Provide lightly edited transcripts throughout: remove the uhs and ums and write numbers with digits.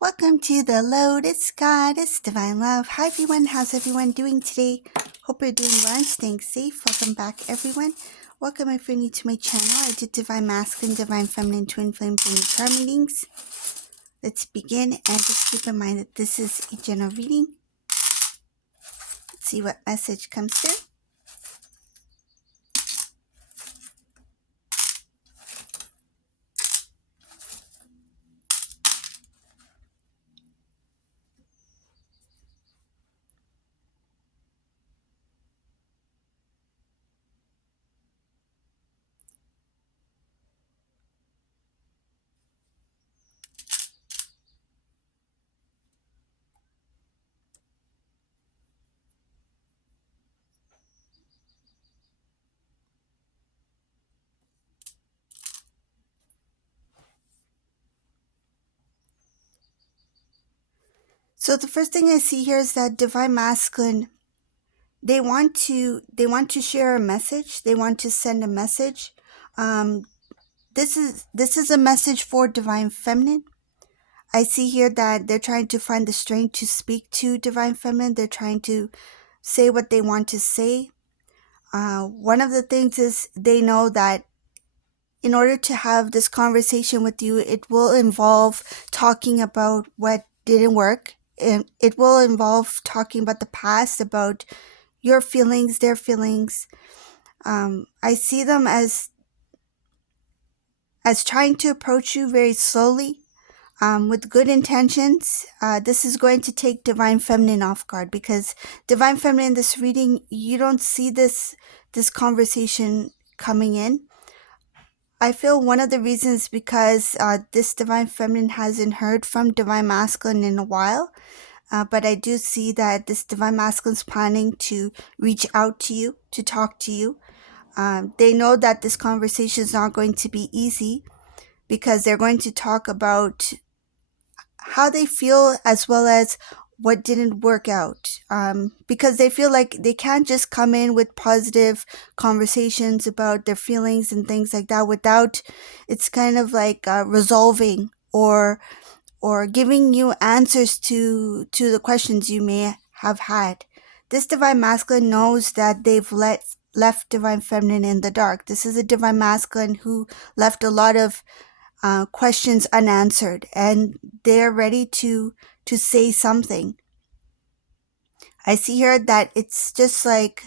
Welcome to the Lotus Goddess Divine Love. Hi everyone, how's everyone doing today? Hope you're doing well and staying safe. Welcome back everyone. Welcome if you're new to my channel. I do Divine Masculine, Divine Feminine, Twin Flame, Flame Card readings. Let's begin and just keep in mind that this is a general reading. Let's see what message comes through. So the first thing I see here is that Divine Masculine, they want to share a message. They want to send a message. This is a message for Divine Feminine. I see here that they're trying to find the strength to speak to Divine Feminine. They're trying to say what they want to say. One of the things is they know that in order to have this conversation with you, it will involve talking about what didn't work. And it will involve talking about the past, about your feelings, their feelings. I see them as trying to approach you very slowly, with good intentions. This is going to take Divine Feminine off guard, because Divine Feminine, in this reading, you don't see this conversation coming in. I feel one of the reasons because this Divine Feminine hasn't heard from Divine Masculine in a while. But I do see that this Divine Masculine is planning to reach out to you, to talk to you. They know that this conversation is not going to be easy, because they're going to talk about how they feel as well as what didn't work out, because they feel like they can't just come in with positive conversations about their feelings and things like that without it's kind of like resolving or giving you answers to the questions you may have had. This Divine Masculine knows that they've left Divine Feminine in the dark. This is a Divine Masculine who left a lot of questions unanswered, and they're ready to say something. I see here that it's just like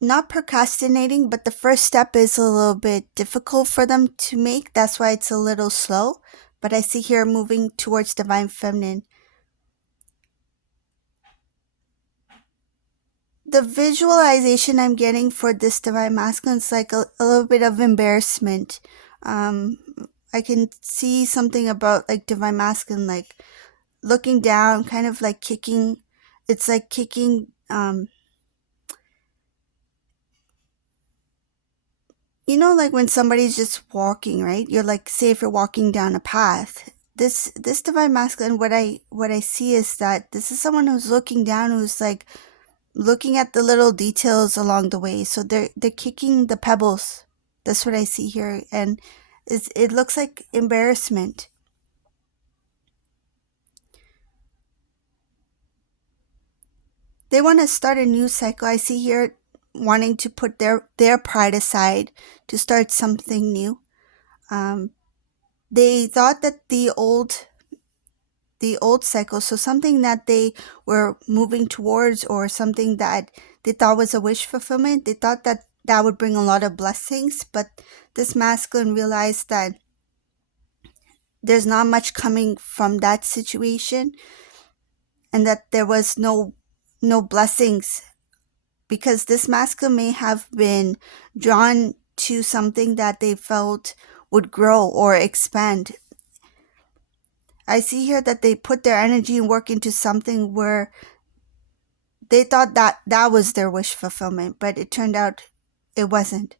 not procrastinating, but the first step is a little bit difficult for them to make. That's why it's a little slow. But I see here moving towards Divine Feminine. The visualization I'm getting for this Divine Masculine is like a little bit of embarrassment. I can see something about like Divine Masculine, like looking down, kind of like kicking. It's like kicking, like when somebody's just walking, right? You're like, say if you're walking down a path. This Divine Masculine, what I see is that this is someone who's looking down, who's like looking at the little details along the way. So they're kicking the pebbles. That's what I see here, and it looks like embarrassment. They want to start a new cycle. I see here wanting to put their pride aside to start something new. They thought that the old cycle, so something that they were moving towards, or something that they thought was a wish fulfillment, they thought that would bring a lot of blessings. But this Masculine realized that there's not much coming from that situation, and that there was no blessings, because this Masculine may have been drawn to something that they felt would grow or expand. I see here that they put their energy and work into something where they thought that was their wish fulfillment, but it turned out it wasn't.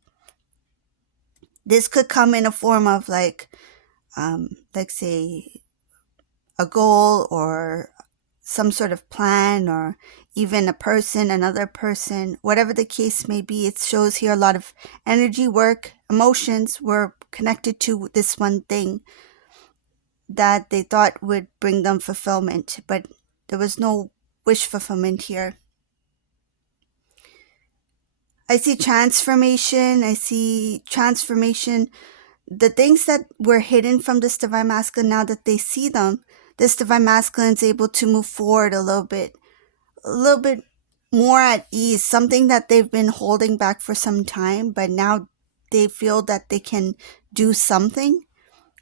This could come in a form of like say a goal, or some sort of plan, or even a person, another person, whatever the case may be. It shows here a lot of energy, work, emotions were connected to this one thing. that they thought would bring them fulfillment, but there was no wish fulfillment here. I see transformation. I see transformation. The things that were hidden from this divine masculine, now that they see them, this divine masculine is able to move forward a little bit more at ease, something that they've been holding back for some time, but now they feel that they can do something.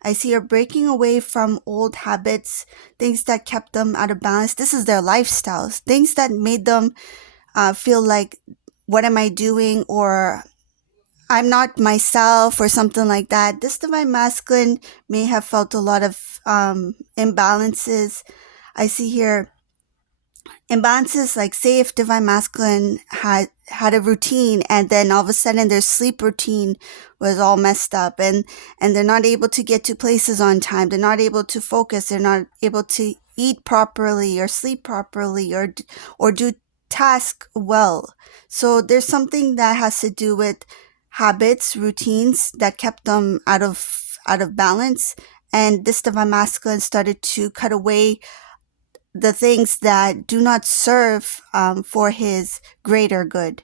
I see her breaking away from old habits, things that kept them out of balance. This is their lifestyles, things that made them feel like, what am I doing? Or I'm not myself, or something like that. This divine masculine may have felt a lot of imbalances. I see here imbalances, like, say if divine masculine had a routine, and then all of a sudden their sleep routine was all messed up, and they're not able to get to places on time, they're not able to focus, they're not able to eat properly or sleep properly, or do task well. So there's something that has to do with habits, routines that kept them out of balance, and this divine masculine started to cut away the things that do not serve for his greater good.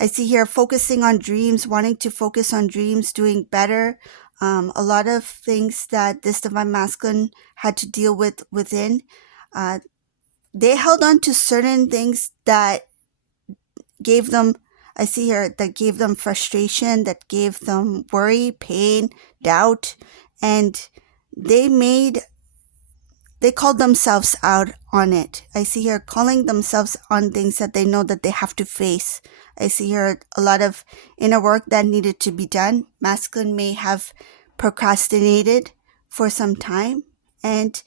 I see here focusing on dreams, wanting to focus on dreams, doing better. A lot of things that this divine masculine had to deal with within. They held on to certain things that gave them, I see here, that gave them frustration, that gave them worry, pain, doubt, and they called themselves out on it. I see here calling themselves on things that they know that they have to face. I see here a lot of inner work that needed to be done. Masculine may have procrastinated for some time, and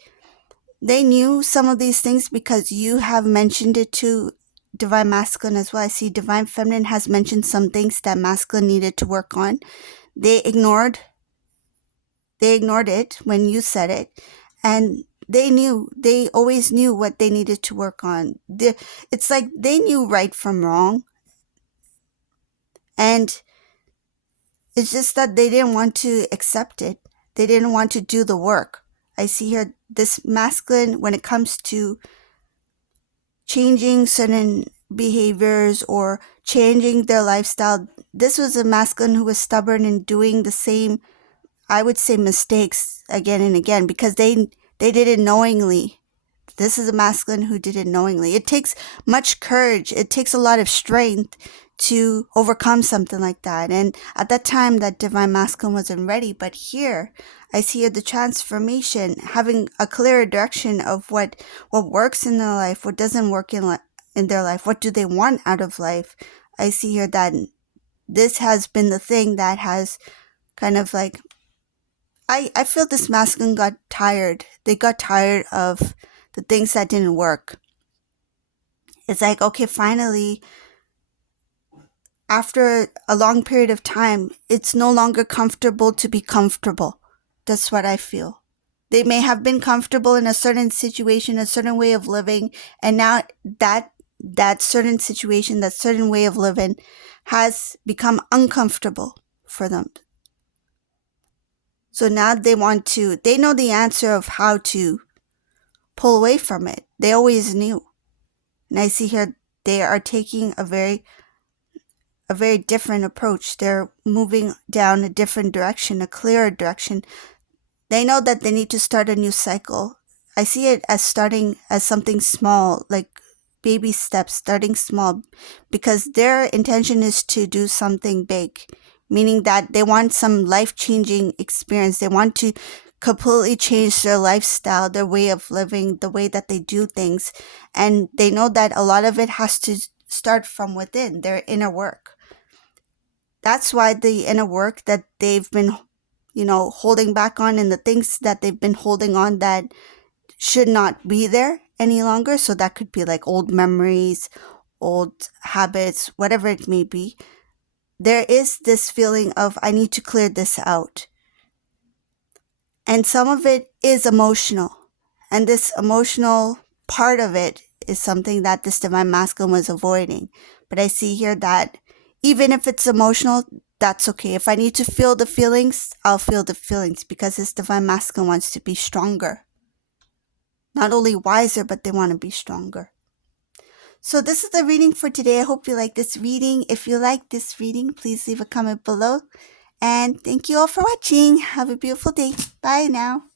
they knew some of these things because you have mentioned it to divine masculine as well. I see divine feminine has mentioned some things that masculine needed to work on. They ignored it when you said it, and they always knew what they needed to work on. It's like they knew right from wrong, and it's just that they didn't want to accept it. They didn't want to do the work. I see here this masculine, when it comes to changing certain behaviors or changing their lifestyle, this was a masculine who was stubborn in doing the same, I would say, mistakes again and again, because they did it knowingly. This is a masculine who did it knowingly. It takes much courage. It takes a lot of strength to overcome something like that. And at that time, that divine masculine wasn't ready. But here, I see the transformation, having a clearer direction of what works in their life, what doesn't work in their life, what do they want out of life. I see here that this has been the thing that has kind of like, I feel this masculine got tired. They got tired of the things that didn't work. It's like, okay, finally, after a long period of time, it's no longer comfortable to be comfortable. That's what I feel. They may have been comfortable in a certain situation, a certain way of living, and now that certain situation, that certain way of living has become uncomfortable for them. So now they know the answer of how to pull away from it. They always knew. And I see here they are taking a very different approach. They're moving down a different direction, a clearer direction. They know that they need to start a new cycle. I see it as starting as something small, like baby steps, starting small, because their intention is to do something big, meaning that they want some life-changing experience. They want to completely change their lifestyle, their way of living, the way that they do things. And they know that a lot of it has to start from within, their inner work. That's why the inner work that they've been, holding back on, and the things that they've been holding on that should not be there any longer. So that could be like old memories, old habits, whatever it may be. There is this feeling of, I need to clear this out. And some of it is emotional. And this emotional part of it is something that this divine masculine was avoiding. But I see here that even if it's emotional, that's okay. If I need to feel the feelings, I'll feel the feelings because this divine masculine wants to be stronger. Not only wiser, but they want to be stronger. So this is the reading for today. I hope you like this reading. If you like this reading, please leave a comment below. And thank you all for watching. Have a beautiful day. Bye now.